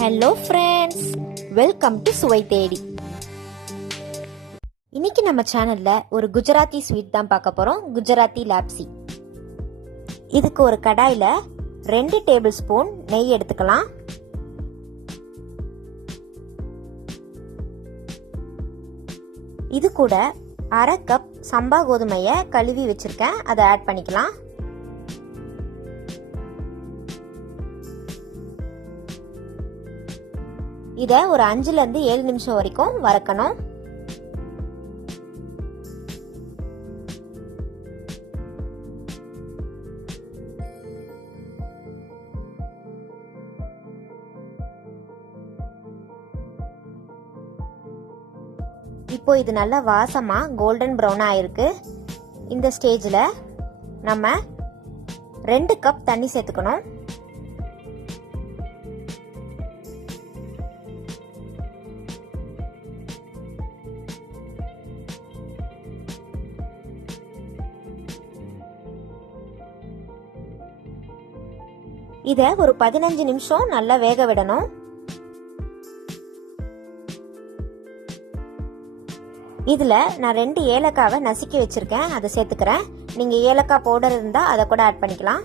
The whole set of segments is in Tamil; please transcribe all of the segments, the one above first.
ஹலோ ஃப்ரெண்ட்ஸ், வெல்கம் டு சுவை தேடி. இன்னைக்கு நம்ம சேனல்ல ஒரு குஜராத்தி ஸ்வீட் தான் பார்க்க போறோம். குஜராத்தி லாப்சி. இதுக்கு ஒரு கடாயில 2 டேபிள் ஸ்பூன் நெய் எடுத்துக்கலாம். இது கூட 1/2 கப் சம்பா கோதுமையை கழுவி வச்சிருக்கேன், அதை ஆட் பண்ணிக்கலாம். இதை ஒரு 5ல இருந்து 7 நிமிஷம் வரைக்கும் வறுக்கணும். இப்போ இது நல்லா வாசமா கோல்டன் ப்ரௌன் ஆயிருக்கு. இந்த ஸ்டேஜ்ல நம்ம 2 கப் தண்ணி சேர்த்துக்கணும். இத ஒரு 15 நிமிஷம் நல்லா வேக விடணும். இதுல நான் 2 ஏலக்காவை நசுக்கி வச்சிருக்கேன், அதை சேர்த்துக்கிறேன். நீங்க ஏலக்காய் பவுடர் இருந்தா அதை கூட ஆட் பண்ணிக்கலாம்.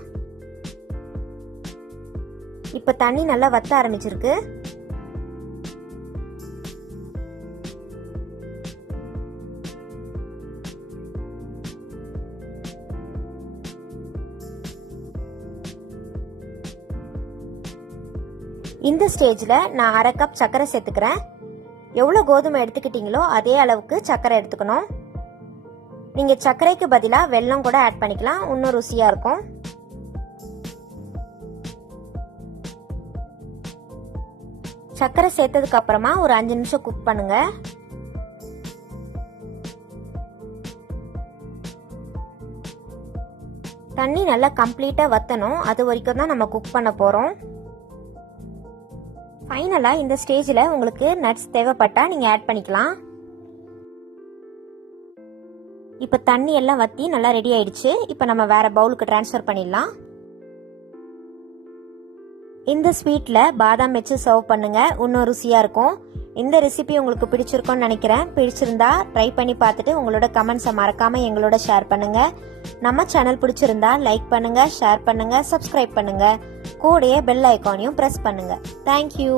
இப்ப தண்ணி நல்லா வத்த ஆரம்பிச்சிருக்கு. இந்த ஸ்டேஜ்ல நான் 1/2 கப் சர்க்கரை சேர்த்துக்கிறேன். எவ்வளவு கோதுமை எடுத்துக்கிட்டீங்களோ அதே அளவுக்கு சர்க்கரை எடுத்துக்கணும். நீங்க சர்க்கரைக்கு பதிலா வெல்லம் கூட ஆட் பண்ணிக்கலாம், இன்னும் ருசியா இருக்கும். சர்க்கரை சேர்த்ததுக்கு அப்புறமா ஒரு 5 நிமிஷம் குக் பண்ணுங்க. தண்ணி நல்லா கம்ப்ளீட்டா வத்தணும், அது வரைக்கும் தான் நம்ம குக் பண்ண போறோம். ஃபைனலா இந்த ஸ்டேஜ்ல உங்களுக்கு நட்ஸ் தேவைப்பட்டா நீங்க ஆட் பண்ணிக்கலாம். இப்ப தண்ணி எல்லாம் வத்தி நல்லா ரெடி ஆயிடுச்சு. இப்ப நம்ம வேற பவுலுக்கு ட்ரான்ஸ்ஃபர் பண்ணிடலாம். இந்த ஸ்வீட்ல பாதாம் வச்சு சர்வ் பண்ணுங்க, இன்னும் ருசியா இருக்கும். இந்த ரெசிபி உங்களுக்கு பிடிச்சிருக்கும்னு நினைக்கிறேன். பிடிச்சிருந்தா ட்ரை பண்ணி பார்த்துட்டு உங்களோட கமெண்ட்ஸை மறக்காம எங்களோட ஷேர் பண்ணுங்க. நம்ம சேனல் பிடிச்சிருந்தா லைக் பண்ணுங்க, ஷேர் பண்ணுங்க, சப்ஸ்கிரைப் பண்ணுங்க. கூடயே பெல் ஐகானையும் பிரஸ் பண்ணுங்க. தேங்க்யூ.